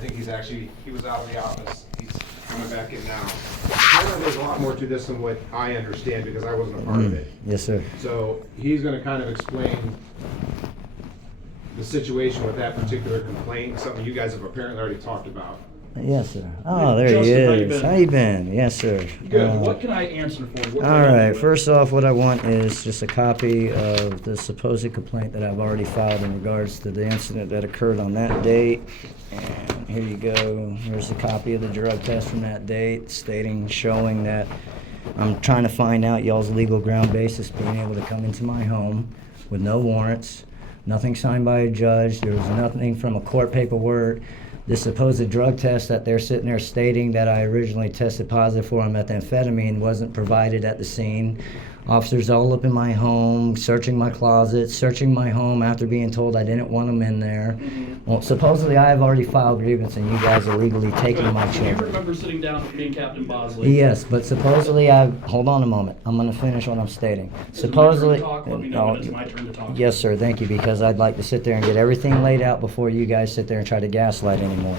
think he was out of the office. He's coming back in now. Apparently there's a lot more to this than what I understand because I wasn't a part of it. Yes, sir. So he's gonna kind of explain the situation with that particular complaint, something you guys have apparently already talked about. Yes, sir. Oh, there Justin, he how you is. been? How you been? Yes, sir. Good. What can I answer for you? What can All I help right. you with? First off, what I want is just a copy of the supposed complaint that I've already filed in regards to the incident that occurred on that date. And here you go. Here's a copy of the drug test from that date, showing that I'm trying to find out y'all's legal ground basis being able to come into my home with no warrants, nothing signed by a judge. There was nothing from a court paperwork. The supposed drug test that they're sitting there stating that I originally tested positive for on methamphetamine wasn't provided at the scene. Officers all up in my home, searching my closet, searching my home after being told I didn't want them in there. Well, supposedly I have already filed grievance and you guys are legally taking my Do you children. remember sitting down with me and Captain Bosley? Yes, but supposedly hold on a moment. I'm going to finish what I'm stating. Is it my turn to Supposedly, talk? Let me know when it's my turn to talk. yes, sir. Thank you, because I'd like to sit there and get everything laid out before you guys sit there and try to gaslight anymore.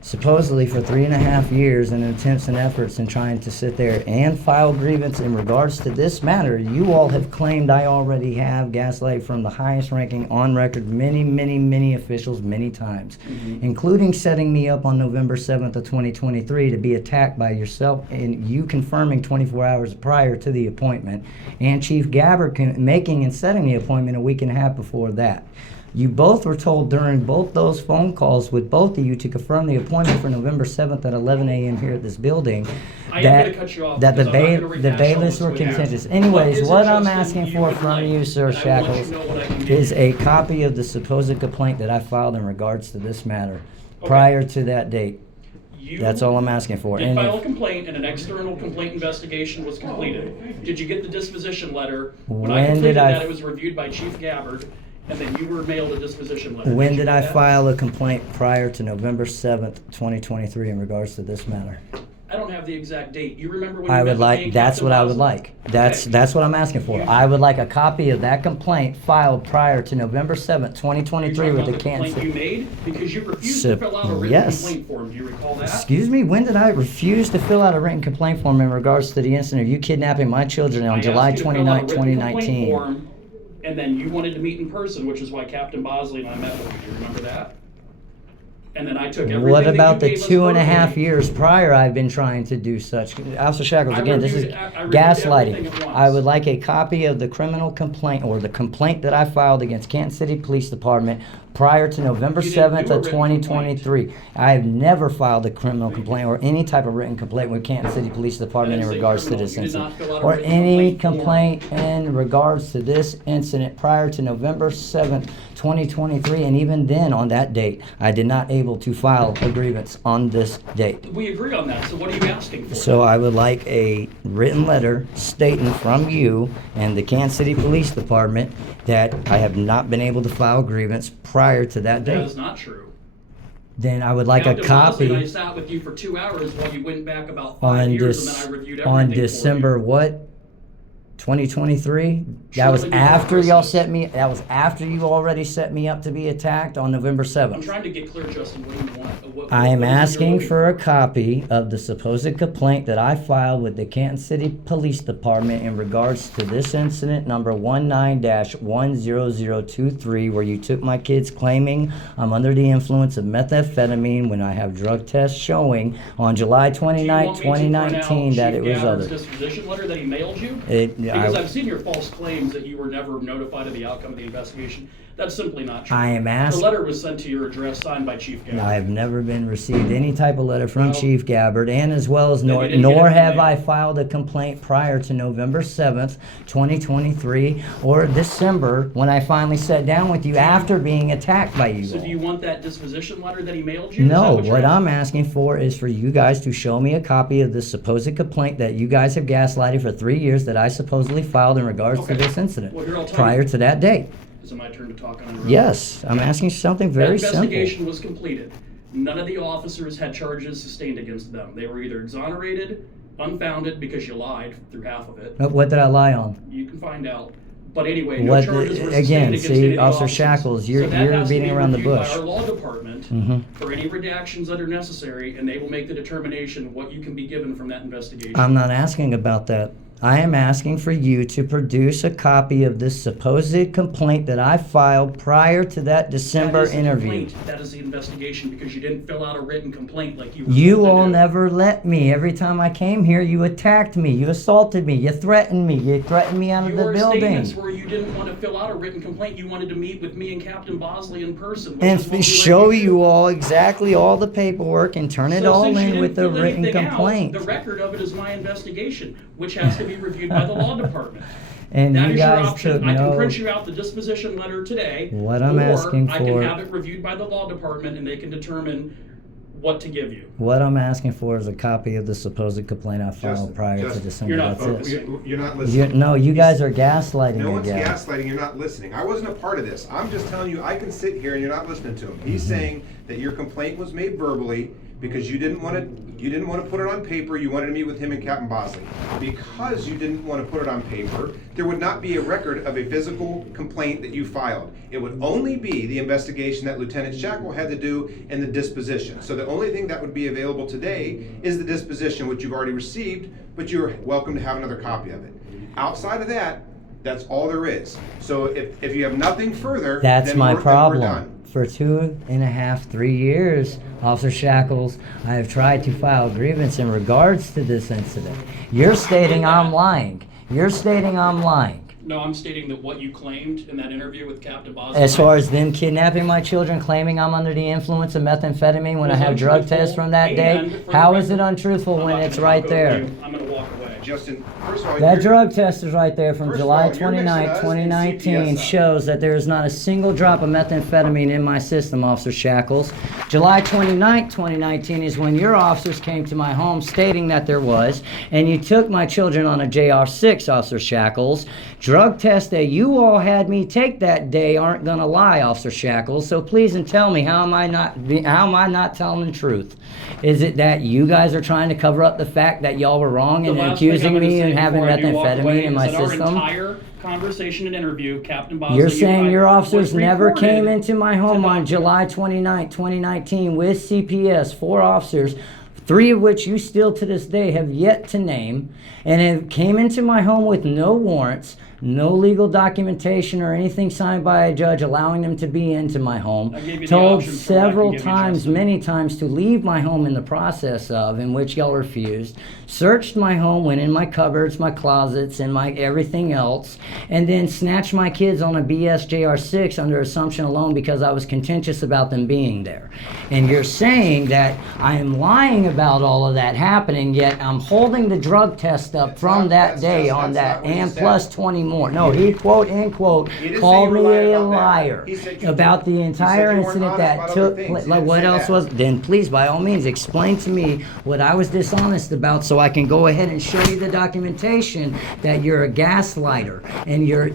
Supposedly, for 3.5 years in attempts and efforts in trying to sit there and file grievance in regards to this matter, you all have claimed I already have gaslight from the highest ranking on record, many officials, many times, including setting me up on November 7th of 2023 to be attacked by yourself and you confirming 24 hours prior to the appointment, and Chief Gabbard making and setting the appointment a week and a half before that. You both were told during both those phone calls with both of you to confirm the appointment for November 7th at 11 a.m. here at this building. I am gonna cut you off that the because I'm not gonna the rehash all bailiffs this were with you. contentious. Anyways, What is it, what I'm Justin, asking you for would from like? you, sir, And I will let you Shackles, know what I can do. is a copy of the supposed complaint that I filed in regards to this matter Okay. prior to that date. You That's all I'm asking for. did And file a if- complaint and an external complaint investigation was completed. Did you get the disposition letter? When I completed did I- that, it was reviewed by Chief Gabbard, and then you were mailed a disposition letter. when you did get I that? file a complaint prior to November 7th, 2023 in regards to this matter? I don't have the exact date. You remember when I you met would with me like, and that's Captain what I would Bosley? like. That's Okay. what I'm asking for. I would like a copy of that complaint filed prior to November 7th, 2023 You're with talking the about Canton complaint City. you made because you refused Sup- to fill out a written yes. complaint form. Do you recall that? Excuse me, when did I refuse to fill out a written complaint form in regards to the incident of you kidnapping my children I on asked July you to fill out a 29, written complaint 2019? form, and then you wanted to meet in person, which is why Captain Bosley and I met with you. Do you remember that? And then I took everything What that about you the gave us 2.5 verbally. years prior I've been trying to do such? Officer Shackles, I again, this is reviewed- I reviewed everything gaslighting. at once. I would like a copy of the criminal complaint or the complaint that I filed against Canton City Police Department prior to November You didn't 7th do a of written 2023. I have never filed a criminal complaint or any type of written complaint with Canton City Police Department in I didn't say regards to criminal. this You did not incident. fill out a Or written any complaint complaint in regards to this incident prior to November 7th, 2023, and even then on that date, I did not able to file a grievance on this date. We agree on that, so what are you asking for? So I would like a written letter stating from you and the Kansas City Police Department that I have not been able to file grievance prior to that That date. is not true. Then I would like a Captain Bosley and I copy sat with you for 2 hours while you went back about 5 on years, and this, then I reviewed everything on for you. December what? 2023? That was Shortly before after y'all Christmas. set me, that was after you already set me up to be attacked on November I'm 7th. trying to get clear, Justin, what do you want? I am what is it you're asking looking for a copy of the supposed complaint that I filed with the Canton City Police Department in regards to this incident number 19-10023, where you took my kids claiming I'm under the influence of methamphetamine when I have drug tests showing on July Do you want 29, me to print out 2019 that Chief it was Gabbard's other. disposition letter that he mailed you? I Because I've seen your false claims that you were never notified of the outcome of the investigation. That's simply not true. am The asking. letter was sent to your address, signed by Chief Gabbard. I have never been received any type of letter from Well, Chief Gabbard, and as well as then you nor didn't get it from have me. I filed a complaint prior to November 7th, 2023, or December when I finally sat down with you after being attacked by you So all. do you want that disposition letter that he mailed you? Is No, that you're what I'm asking? asking for is for you guys to show me a copy of the supposed complaint that you guys have gaslighted for 3 years that I supposedly filed in regards Okay. to this incident Well, here, I'll tell prior you. to that date. Is it my turn to talk on? Yes, I'm asking something very That simple. investigation was completed. None of the officers had charges sustained against them. They were either exonerated, unfounded because you lied through half of it. What did I lie on? You can find out. But anyway, no What charges the- were again, sustained against see, any of the Officer officers. Shackles, you're- So that you're has to beating be around the reviewed bush. by our law department Mhm. for any redactions that are necessary, and they will make the determination what you can be given from that investigation. I'm not asking about that. I am asking for you to produce a copy of this supposed complaint that I filed prior to that December That is the interview. complaint. That is the investigation, because you didn't fill out a written complaint like you were You supposed to all do. never let me. Every time I came here, you attacked me, you assaulted me, you threatened me out of the Your building. statements were you didn't want to fill out a written complaint. You wanted to meet with me and Captain Bosley in person. Which And is what we show let do. you all exactly all the paperwork and turn it So all since you in didn't with a fill written anything out, complaint. the record of it is my investigation, which has to be reviewed by the law department. And That you is your guys option. took I can no. print you out the disposition letter today. What I'm asking Or I can for- have it reviewed by the law department and they can determine what to give you. What I'm asking for is a copy of the supposed complaint I filed Justin, prior to Justin, December. you're not That's it. focusing. You're not listening. No, you guys are gaslighting No one's again. gaslighting, you're not listening. I wasn't a part of this. I'm just telling you, I can sit here and you're not listening to him. He's Mm-hmm. saying that your complaint was made verbally because you didn't want to put it on paper, you wanted to meet with him and Captain Bosley. Because you didn't want to put it on paper, there would not be a record of a physical complaint that you filed. It would only be the investigation that Lieutenant Shackle had to do and the disposition. So the only thing that would be available today is the disposition, which you've already received, but you're welcome to have another copy of it. Outside of that, that's all there is. So if you have nothing further, That's then my we're problem. done. For 2.5, 3 years, Officer Shackles, I have tried to file grievance in regards to this incident. You're stating I'm lying. You're stating I'm lying. No, I'm stating that what you claimed in that interview with Captain Bosley. As far as them kidnapping my children, claiming I'm under the influence of methamphetamine when I was have drug untruthful, tests from that day, and for the how is it record- untruthful I'm when not it's gonna right talk over there? you. I'm gonna walk away. Justin, first of all, That you're- drug test is right there from First of July all, you're mixing 29, us and 2019, CPS up. shows that there is not a single drop of methamphetamine in my system, Officer Shackles. July 29, 2019 is when your officers came to my home stating that there was, and you took my children on a JR6, Officer Shackles. Drug tests that you all had me take that day aren't gonna lie, Officer Shackles, so please and tell me, how am I not telling the truth? Is it that you guys are trying to cover up the fact that y'all were wrong and The last thing I'm accusing gonna me say of having before I do walk methamphetamine away in my is that system? Our entire conversation and interview, Captain Bosley. You're you and saying I your officers was never recorded came into my home to on document. July 29, 2019 with CPS, 4 officers, 3 of which you still to this day have yet to name, and it came into my home with no warrants, no legal documentation or anything signed by a judge allowing them to be into my home. I gave you the Told options for what I can several give you, times, Justin. many times, to leave my home in the process of, in which y'all refused. Searched my home, went in my cupboards, my closets, and my everything else, and then snatched my kids on a BSJR6 under assumption alone because I was contentious about them being there. And you're saying that I am lying about all of that happening, yet I'm holding the drug test up from that day on that, what he and said. plus 20 more. No, he quote unquote He didn't say called you me were lying a about that. liar He said you about the he entire said you weren't incident honest that about other took things. place. He Like, didn't what say else that. was? Then please, by all means, explain to me what I was dishonest about, so I can go ahead and show you the documentation that you're a gaslighter and you're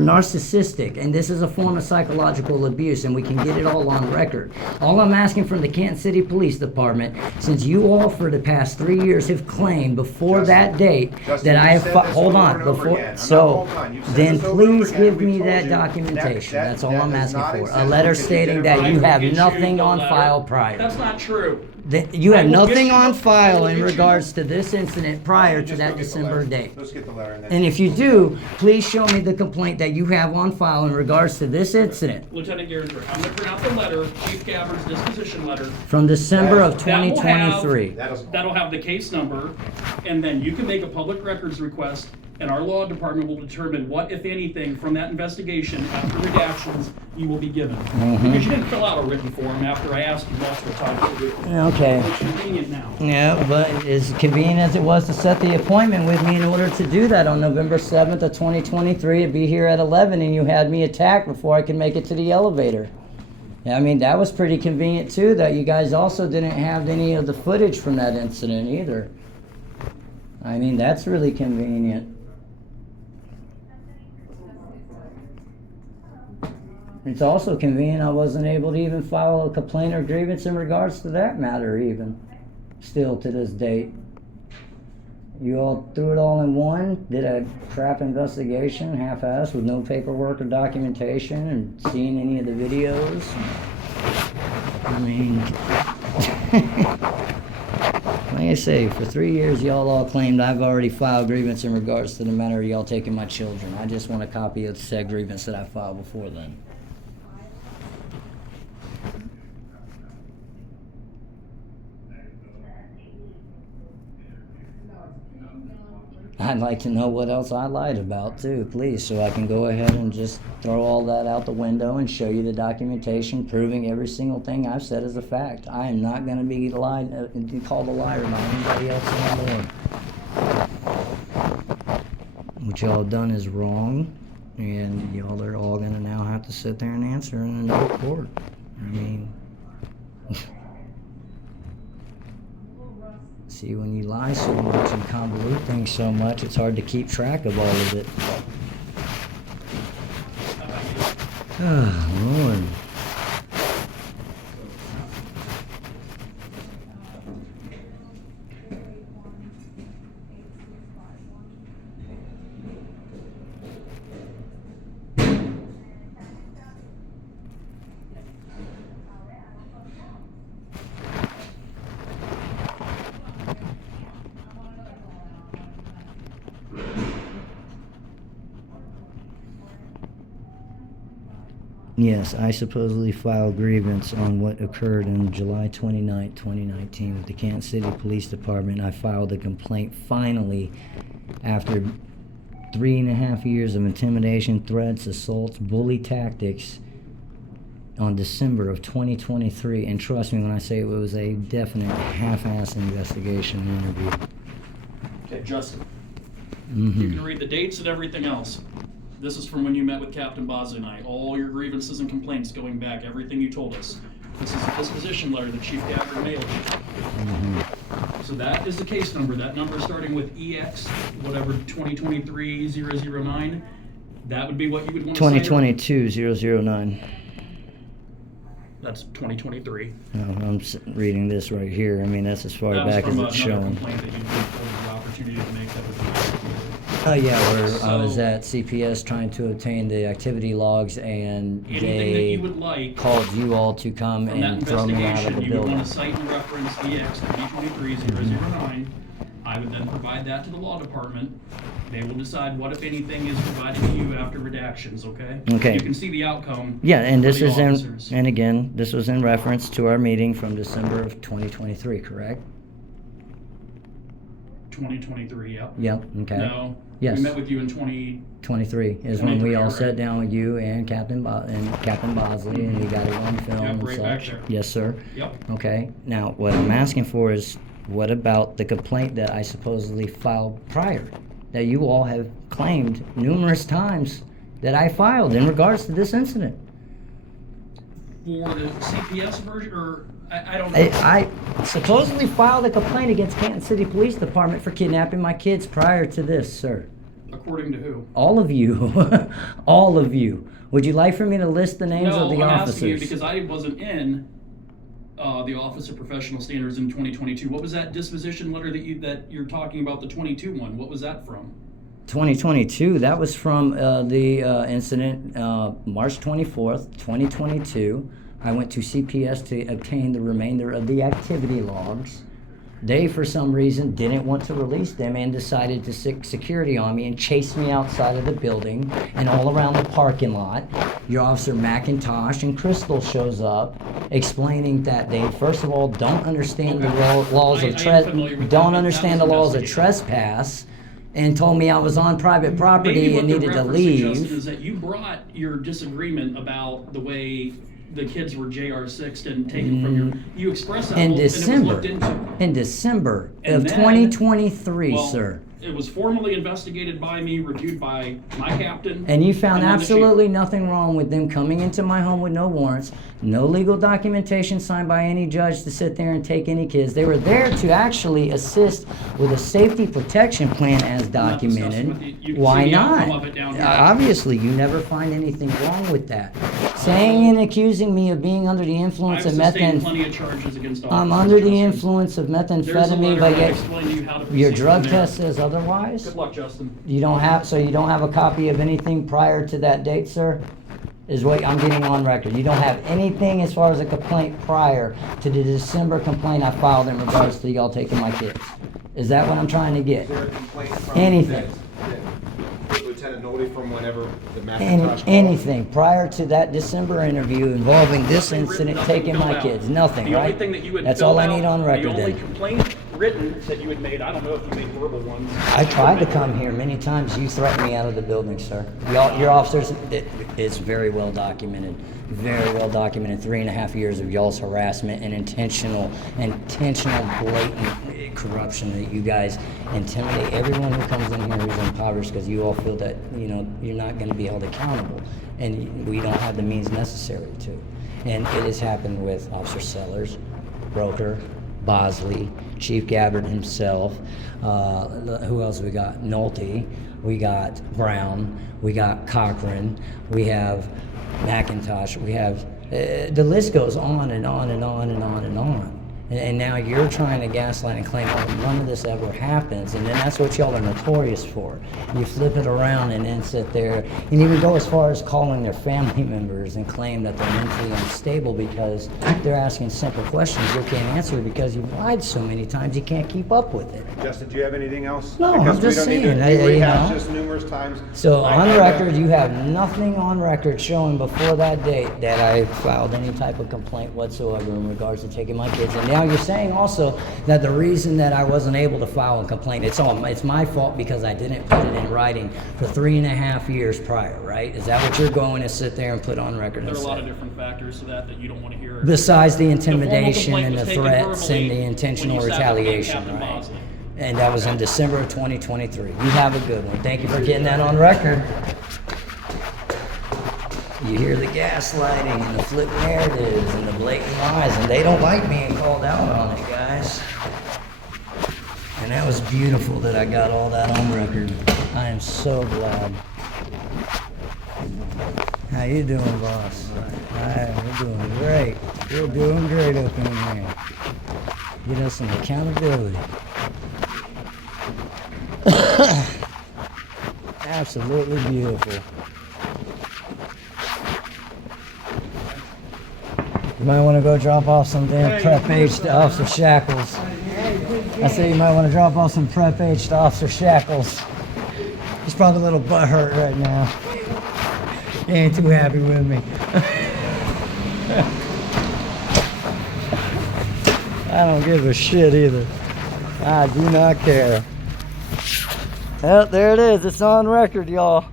narcissistic, and this is a form of psychological abuse, and we can get it all on record. All I'm asking from the Canton City Police Department, since you all for the past 3 years have claimed before Justin, that date Justin, that I you've have said this hold over on and over before. again. I'm not So holding on. You've said then this over and over please again. give We've me told that you documentation. that- That's all that I'm does asking not for. A exist letter because you stating didn't that write you it. have Get you nothing the on letter. file prior. That's not true. That you have I will get nothing you on the- I file will in get you regards to this incident prior to Just that go get the December letter. date. Let's get the letter and then. And if you do, please show me the complaint that you have on file in regards to this incident Lieutenant Garrett, I'm gonna print out the letter, Chief Gabbard's disposition letter. from December of That will have- 2023. That'll have the case number, and then you can make a public records request, and our law department will determine what, if anything, from that investigation after redactions you will be given. Mm-hmm. Because you didn't fill out a written form after I asked you multiple times to do it. Okay. It's convenient now. Yeah, but as convenient as it was to set the appointment with me in order to do that on November 7th of 2023 to be here at 11, and you had me attacked before I could make it to the elevator. Yeah, I mean, that was pretty convenient too, that you guys also didn't have any of the footage from that incident either. I mean, that's really convenient. It's also convenient I wasn't able to even file a complaint or grievance in regards to that matter even, still to this date. You all threw it all in one, did a crap investigation, half-assed, with no paperwork or documentation, and seeing any of the videos. I mean, like I say, for 3 years, y'all all claimed I've already filed grievance in regards to the matter of y'all taking my children. I just want a copy of said grievance that I filed before then. I'd like to know what else I lied about too, please, so I can go ahead and just throw all that out the window and show you the documentation proving every single thing I've said is a fact. I am not going to be called a liar by anybody else anymore. What y'all done is wrong, and y'all are all going to now have to sit there and answer in another court. I mean... See, when you lie so much and convolute things so much, it's hard to keep track of all of it. Oh, Lord. Yes, I supposedly filed grievance on what occurred on July 29, 2019 with the Canton City Police Department. I filed a complaint finally after 3.5 years of intimidation, threats, assaults, bully tactics on December of 2023. And trust me when I say it was a definite half-ass investigation and interview. Okay, Justin. You can read the dates and everything else. This is from when you met with Captain Bosley and I. All your grievances and complaints going back, everything you told us. This is a disposition letter that Chief Gavin mailed you. So that is the case number. That number starting with EX, whatever, 2023-009. That would be what you would want to say. 2022-009. That's 2023. I'm reading this right here. I mean, that's as far That was back as from it's another showing. complaint that you did the opportunity to make that was Oh yeah, where I was So- at CPS trying to obtain the activity logs, and anything that they you would like called you all to come from that and throw me out of investigation. the You would building. want to cite and reference EX 2023-009. I would then provide that to the law department. They will decide what, if anything, is provided to you after redactions, okay? Okay. You can see the outcome. Yeah, and for this the is in, officers. and again, this was in reference to our meeting from December of 2023, correct? 2023, yep. Yep, okay. No. Yes. We met with you in 20. 23 is when we 23, all right. sat down with you and Captain Bosley, and we got it on film Yep, and right back such. there. Yes, sir. Yep. Okay, now what I'm asking for is, what about the complaint that I supposedly filed prior, that you all have claimed numerous times that I filed in regards to this incident? For the CPS version, or I don't know. I supposedly filed a complaint against Canton City Police Department for kidnapping my kids prior to this, sir. According to who? All of you. All of you. Would you like for me to list the names No, of the I'm officers? asking you because I wasn't in the Office of Professional Standards in 2022. What was that disposition letter that you're talking about, the 22 one? What was that from? 2022, that was from the incident March 24th, 2022. I went to CPS to obtain the remainder of the activity logs. They, for some reason, didn't want to release them and decided to stick security on me and chase me outside of the building and all around the parking lot. Your Officer McIntosh and Crystal shows up explaining that they, first of all, don't understand the laws I of am familiar with don't that. understand That the was laws of investigated. trespass, and told me I was on private property Maybe and what the needed to reference to, Justin, leave. is that you brought your disagreement about the way the kids were JR6'd and taken from your. You expressed that In and it was December, looked into. in December And of then- 2023, Well, sir. It was formally investigated by me, reviewed by my captain. And you found then the chief. absolutely nothing wrong with them coming into my home with no warrants, no legal documentation signed by any judge to sit there and take any kids. They were there to actually assist with a safety protection plan as not discussing with you. documented. You can Why see the not? outcome of it down here. Obviously, you never find anything wrong with that. Saying and accusing me of being under the influence I've of sustained methamphetamine. plenty of charges against officers. I'm under the Justin. influence of There's a methamphetamine, letter but that yet explains to you how to your proceed drug from there. test says otherwise? Good luck, Justin. You don't have, so you don't have a copy of anything prior to that date, sir? Is what I'm getting on record. You don't have anything as far as a complaint prior to the December complaint I filed in regards to y'all taking my kids? Is that what I'm trying to get? Is there a complaint from? Anything. that Lieutenant Nolte from whenever the Macintosh? Anything prior to that December interview involving this incident, Nothing taking filled my out. kids? Nothing, The only right? thing that you had That's filled all I out, need on record The only then. complaint written that you had made, I don't know if you made verbal ones. I tried to come here many times. You threatened me out of the building, sir. Your officers, it's very well documented. Very well documented. 3.5 years of y'all's harassment and intentional, blatant corruption that you guys intimidate everyone who comes in here who's impoverished because you all feel that, you're not going to be held accountable. And we don't have the means necessary to. And it has happened with Officer Sellers, Broker, Bosley, Chief Gabbard himself. Who else we got? Nolte. We got Brown. We got Cochran. We have McIntosh. We have the list goes on and on and on and on and on. And now you're trying to gaslight and claim that none of this ever happens, and then that's what y'all are notorious for. You flip it around and then sit there and even go as far as calling their family members and claim that they're mentally unstable because they're asking simple questions you can't answer because you've lied so many times you can't keep up with it. Justin, do you have anything else? No, I'm Because we just don't need saying, to you rehash know. this numerous times. So I- on I- record, you have nothing on record showing before that date that I filed any type of complaint whatsoever in regards to taking my kids. And now you're saying also that the reason that I wasn't able to file a complaint, it's my fault because I didn't put it in writing for 3.5 years prior, right? Is that what you're going to sit there and put on record There and are a lot say? of different factors to that you don't want to hear. Besides the formal intimidation complaint and the was taken threats verbally and the when intentional you sat behind retaliation, Captain right? Bosley. And that was in December of 2023. You have a good one. Thank you for getting that on record. You hear the gaslighting and the flip narratives and the blatant lies, and they don't like being called out on it, guys. And that was beautiful that I got all that on record. I am so glad. How you doing, boss? We're doing great. We're doing great up in here. Get us some accountability. Absolutely beautiful. You might want to go drop off some damn prep age to Officer Shackles. I say you might want to drop off some prep age to Officer Shackles. He's probably a little butthurt right now. He ain't too happy with me. I don't give a shit either. I do not care. Well, there it is. It's on record, y'all.